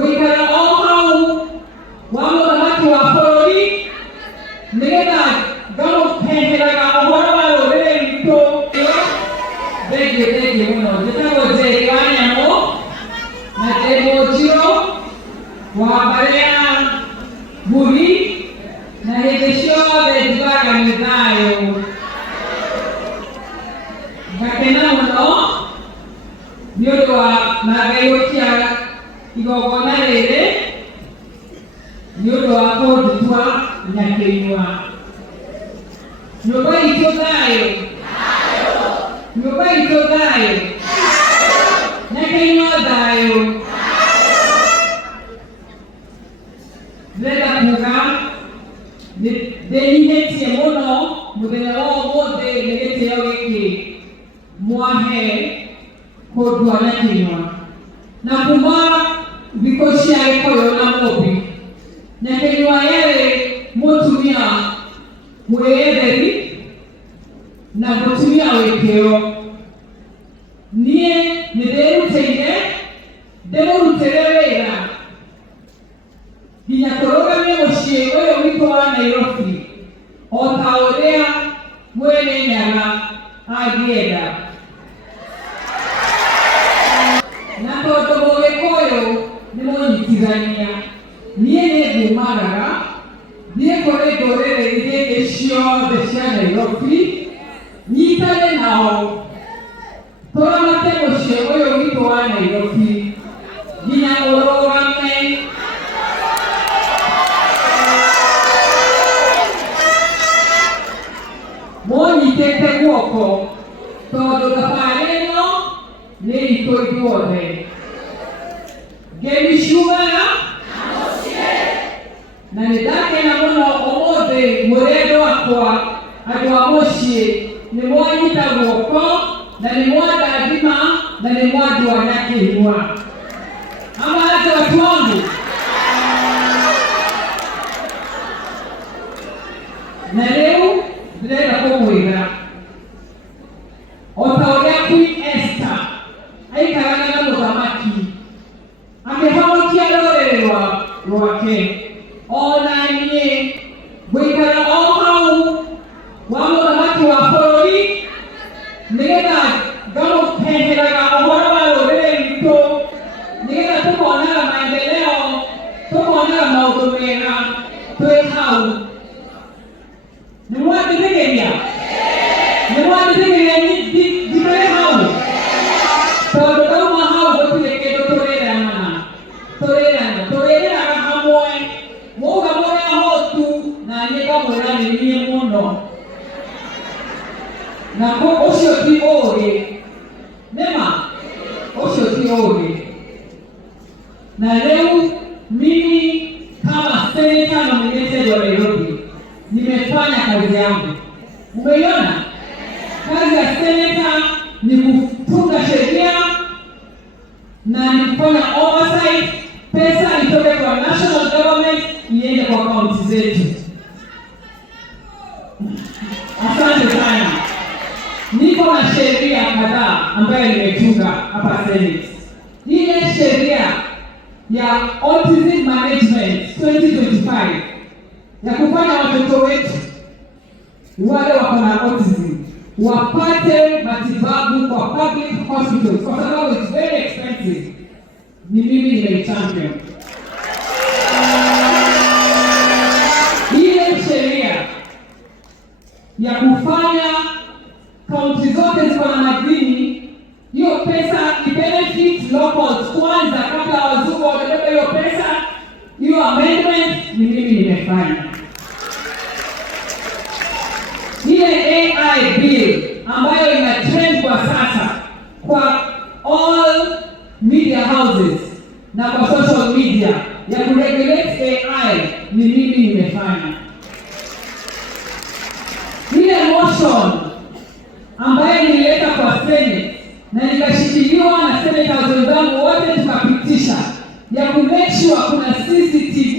Gwikara ohau wamo na watu wa bũrũri nĩgetha ngamũpeheraga ũhoro wa rũrĩrĩ rwitũ. Thengiũ mũno. Njĩtagwo Njeri wa Nyamu na ndĩ mũnjirũ wa mbarĩ ya Mburi, na hĩndĩ ciothe njugaga nĩ thayũ. Ngakena mũno nĩ ũndũ wa magayũkia igongona rĩrĩ nĩ ũndũ wa kũndutua Nyakinyua. Nyũmba itũ thayũ, nyũmba itũ thayũ, Nyakinyua thayũ. Ndĩrenda kuga ndĩnyihĩtie mũno mũthenya wa ũmũthĩ nĩ gĩtĩo gĩkĩ mwahe kũndua Nyakinyua. Na kuma thikũ cia Gĩkũyũ na Mũmbi, Nyakinyua yarĩ mũtumia mwĩyetheri na mũtumia wĩkĩo. Niĩ nĩ ndĩrutĩire ndĩmũrutĩre wĩra nginya tũrũgamie mũciĩ ũyũ witũ wa Nairobi o ta ũrĩa mwene Nyaga angĩenda. Na tondũ Mũgĩkũyũ nĩ mũnyitithania, niĩ nĩ ngumagara thiĩ kũrĩ ndũrĩrĩ iria ingĩ ciothe cia Nairobi, nyitane nao tũramate mũciĩ ũyũ witũ wa Nairobi nginya ũrũgame. Mũnyitĩte guoko tondũ thabarĩ ĩno nĩ itũ ithuothe. Ngĩmĩciugaga na nĩ ndakena mũno ũmũthĩ mũrĩ andũ akwa, andũ a mũciĩ, nĩ mwanyita guoko na nĩ mwandathima na nĩ mwandua Nyakinyua. Ama aje watu wangu? Na rĩu ndĩrenda kũmwĩra o ta ũrĩa Queen Esther aikaraga na mũthamaki akĩhonokia rũrĩrĩ rwake, o na niĩ ngũikara o hau wa mũthamaki wa bũrũri nĩgetha ngamũpeheraga ũhoro wa rũrĩrĩ rwitũ, nĩgetha tũkonaga maendeleo, tũkonaga maũndũ mega twĩ hau. Nĩ mwandithĩrĩria? Nĩ mwandithĩrĩria njikare hau? Tondũ ndauma hau gũtirĩ kĩndũ tũrĩrĩraga hamwe. Mauga mũrĩ ahotu na niĩ ngamwĩra nĩ niĩ mũno. Na ũcio ti ũũgĩ, nĩma ũcio ti ũũgĩ. Na rĩu mimi kama senator nominated wa Nairobi nimefanya kazi yangu. Umeiona? Kazi ya senator ni kutunga sheria na ni kufanya oversight, pesa itoke kwa national government iende kwa kaunti zetu. Asante sana. Niko na sheria kadhaa ambayo nimetunga hapa Senate. Ile sheria ya autism management 2025 ya kufanya watoto wetu wale wako na autism wapate matibabu kwa public hospitals kwa sababu it's very expensive. Ni mimi nimechampion. Ile sheria ya kufanya kaunti zote ziko na madini, hiyo pesa i-benefit locals kwanza kabla wazungu wabebe hiyo pesa. Hiyo amendment ni mimi nimefanya. Ile AI bill ambayo ina trend kwa sasa kwa all media houses na kwa social media ya kuregulate AI ni mimi nimefanya. Ile motion ambayo nilileta kwa Senate na nikashikiliwa na senators wenzangu wote tukapitisha ya ku make sure kuna CCTV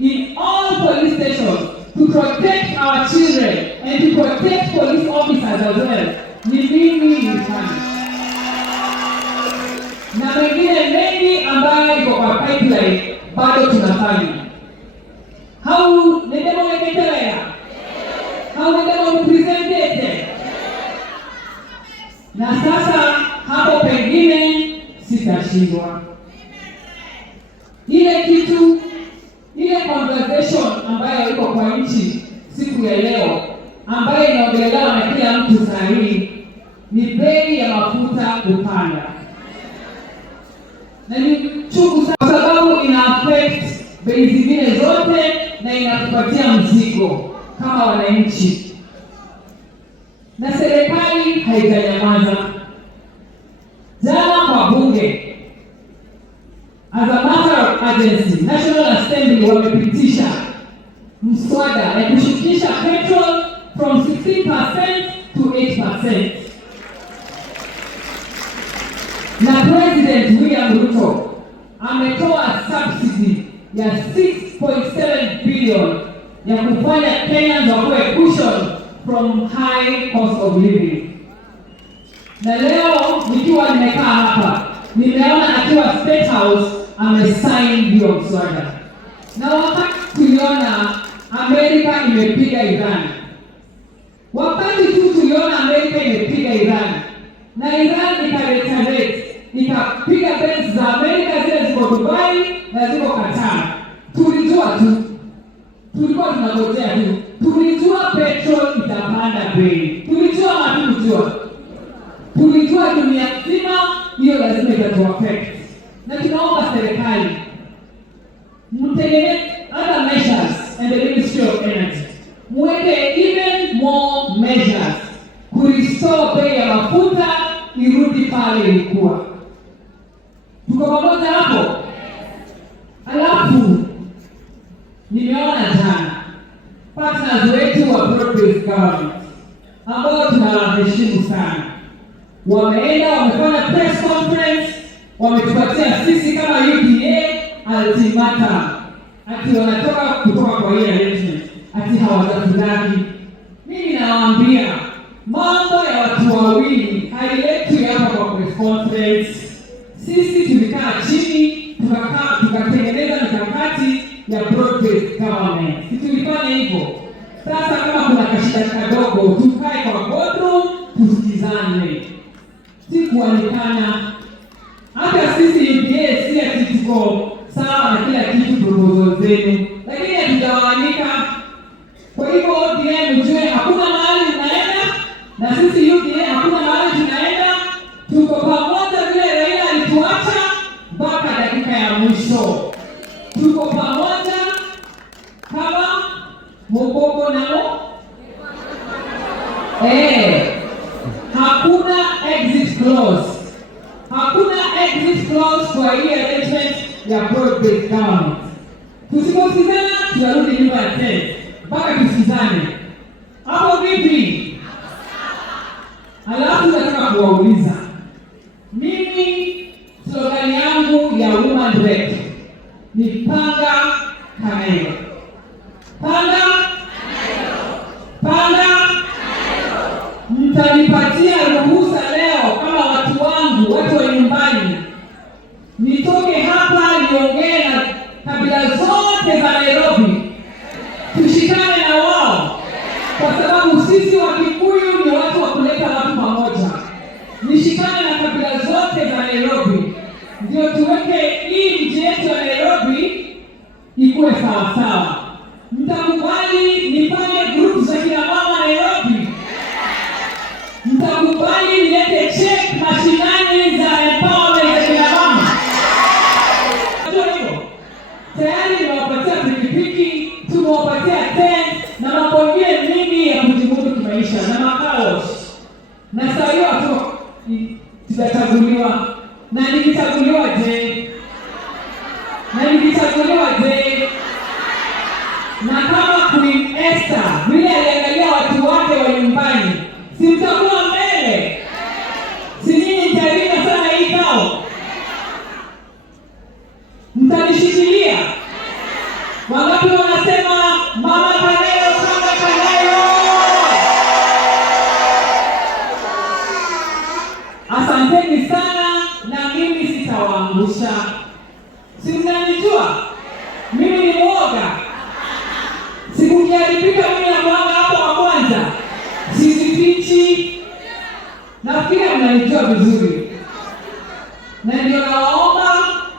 in all police stations to protect our children and to protect police officers as well. Ni mimi nilifanya. Na mengine mengi ambayo iko kwa pipeline bado tunafanya. Hau nendemo leketelea. Hau nendemo representate. Na sasa hapo pengine sitashindwa. Ile conversation ambayo iko kwa nchi siku ya leo ambayo inaongelewa na kila mtu sahihi ni bei ya mafuta kupanda. Na ni chungu sana kwa sababu ina affect bei zingine zote na inatupatia mzigo kama wananchi. Na serikali haijanyamaza. Jana kwa bunge, as a matter of urgency, National Assembly wamepitisha mswada ya kushukisha petrol from 16% to 8%. Na President William Ruto ametoa subsidy ya 6.7 billion ya kufanya Kenyans wakuwe cushion from high cost of living. Na leo nikiwa nimekaa hapa, nimeona akiwa State House amesign hiyo mswada. Na wakati tuliona Amerika imepiga Iran, wakati tu tuliona Amerika imepiga Iran na Iran ikaretaliate, ikapiga base za Amerika zile ziko Dubai na ziko Qatar, tulijua tu, tulikuwa tunangojea tu, tulijua petrol itapanda bei, tulijua dunia nzima hiyo lazima itatuaffect. Na tunaomba serikali mtengeneze other measures and the Ministry of Energy mweke even more measures ku restore bei ya mafuta irudi pale ilikuwa. Tuko pamoja hapo? Alafu nimeona jana partners wetu wa broad-based government ambao tunawaheshimu sana wameenda wamefanya press conference, wametupatia sisi kama UDA ultimatum ati wanatoka kutoka kwa hii arrangement, ati hawatatudaki. Mimi nawaambia mambo ya watu wawili hailetwi hapa kwa press conference. Sisi tulikaa chini tukatengeneza mikakati ya broad-based government. Tulifanya hivyo. Sasa kama kuna kashida kadogo, tukae kwa boardroom tusikizane. Si kuonekana. Hata sisi UDA si ati tuko sawa na kila kitu proposal zenu, lakini hatujawaanika. Kwa hivyo UDA mjue hakuna mahali tunaenda na sisi UDA hakuna mahali tunaenda. Tuko pamoja vile Raila alituacha mpaka dakika ya mwisho. Tuko pamoja kama mbogo nao. Hakuna exit clause. Hakuna exit clause kwa hii arrangement ya broad-based government. Tusiposikizana tunarudi nyuma ya tena mpaka tusikizane. Hapo vipi? Alafu nataka kuwauliza, mimi slogan yangu ya woman rep ni panga Kanayo. Panga mtanipatia ruhusa leo kama watu wangu, watu wa nyumbani, nitoke hapa niongee na kabila zote za Nairobi, tushikane na wao, kwa sababu sisi wa Kikuyu ni watu wa kuleta watu pamoja. Nishikane na kabila zote za Nairobi ndio tuweke hii mji yetu ya Nairobi ikuwe sawa sawa. Mtakubali nifanye group za kina mama Nairobi? Mtakubali nilete check mashinani za empowerment za kina mama? Tayari nimewapatia pikipiki, tumewapatia tent na mapongezi mingi ya kujimudu kimaisha na makao. Na sasa hiyo watu tutachaguliwa. Na nikichaguliwa je? Na kama Queen Esther vile aliangalia watu wake wa nyumbani, si mtakuwa mbele? Si nyinyi mtarinda sana hii kao? Mtanishikilia? Wangapi wanasema mama Kanayo, kama Kanayo? Asanteni sana na mimi sitawaangusha. Nikiharibika mimi na mwanga hapo wa kwanza, sizifichi. Nafikiri mnanijua vizuri. Na ndio nawaomba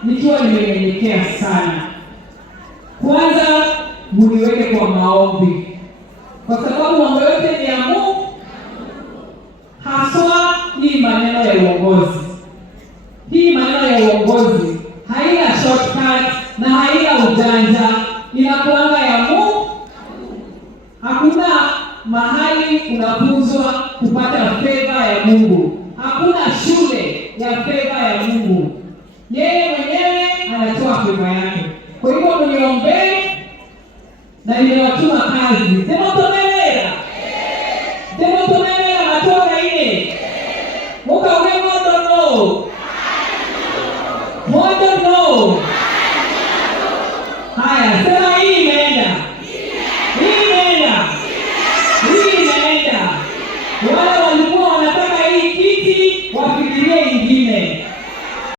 nikiwa nimenyenyekea sana. Kwanza muniweke kwa maombi. Kwa sababu mambo yote ni ya Mungu. Haswa hii maneno ya uongozi. Hii maneno ya uongozi haina shortcut na haina ujanja. Inakuanga ya Mungu. Hakuna mahali unafunzwa kupata favor ya Mungu. Hakuna shule ya favor ya Mungu. Yeye mwenyewe anatoa favor yake. Kwa hivyo mniombee na nimewatuma kazi. Sema